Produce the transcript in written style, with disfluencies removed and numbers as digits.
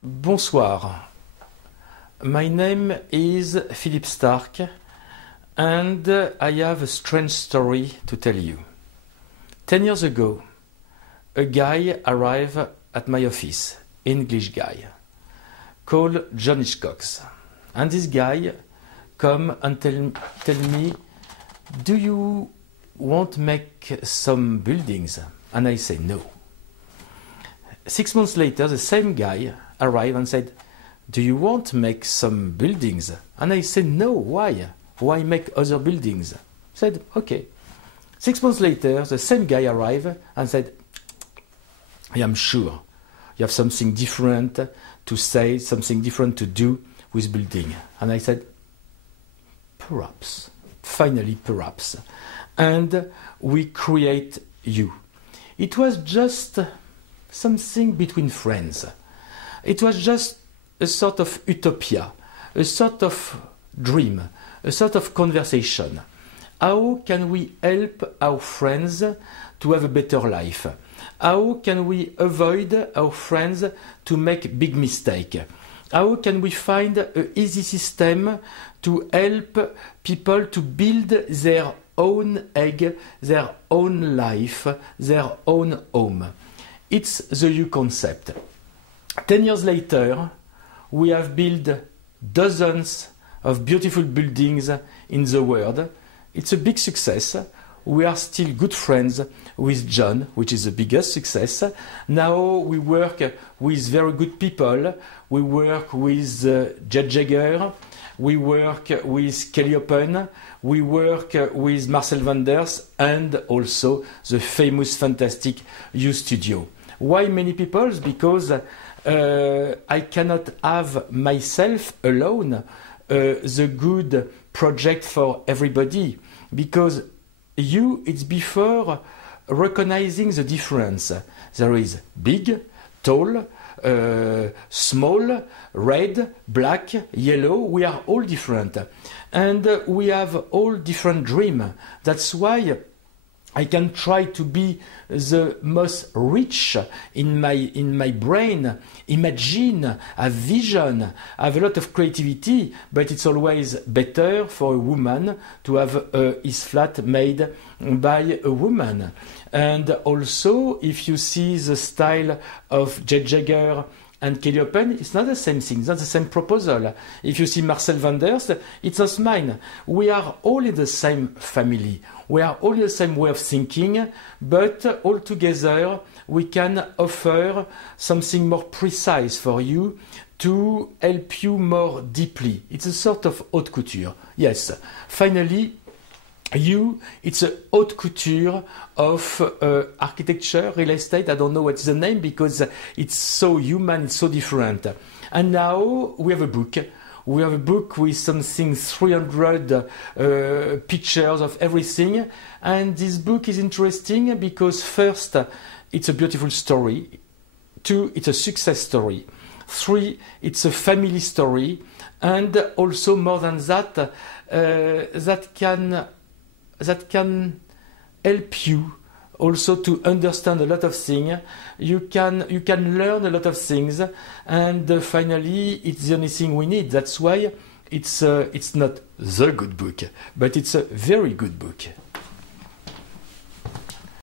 Bonsoir. My name is Philippe Starck, and I have a strange story to tell you. 10 years ago, a guy arrived at my office, English guy, called John Hitchcox. And this guy come and tell me, do you want to make some buildings? And I say no. 6 months later, the same guy arrived and said, do you want to make some buildings? And I said, no, why? Why make other buildings? I said, okay. 6 months later, the same guy arrived and said, I am sure you have something different to say, something different to do with building. And I said, perhaps, finally perhaps. And we create you. It was just something between friends. It was just a sort of utopia, a sort of dream, a sort of conversation. How can we help our friends to have a better life? How can we avoid our friends to make big mistakes? How can we find an easy system to help people to build their own egg, their own life, their own home? It's the U concept. 10 years later, we have built dozens of beautiful buildings in the world. It's a big success. We are still good friends with John, which is the biggest success. Now we work with very good people. We work with Jet Jagger. We work with Kelly Open. We work with Marcel Wanders and also the famous, fantastic U Studio. Why many people? Because I cannot have myself alone the good project for everybody, because it's before recognizing the difference. There is big, tall, small, red, black, yellow. We are all different, and we have all different dreams. That's why I can try to be the most rich in my brain, imagine, have vision, have a lot of creativity, but it's always better for a woman to have his flat made by a woman. And also, if you see the style of Jet Jagger and Kelly Open, it's not the same thing, it's not the same proposal. If you see Marcel Wanders, it's not mine. We are all in the same family. We are all in the same way of thinking, but all together we can offer something more precise for you to help you more deeply. It's a sort of haute couture. Yes, finally, it's a haute couture of architecture, real estate. I don't know what is the name because it's so human, it's so different. And now we have a book. We have a book with something 300 pictures of everything. And this book is interesting because first, it's a beautiful story. 2, it's a success story. 3, it's a family story. And also more than that, that can help you also to understand a lot of things. You can learn a lot of things, and finally it's the only thing we need. That's why it's not the good book, but it's a very good book.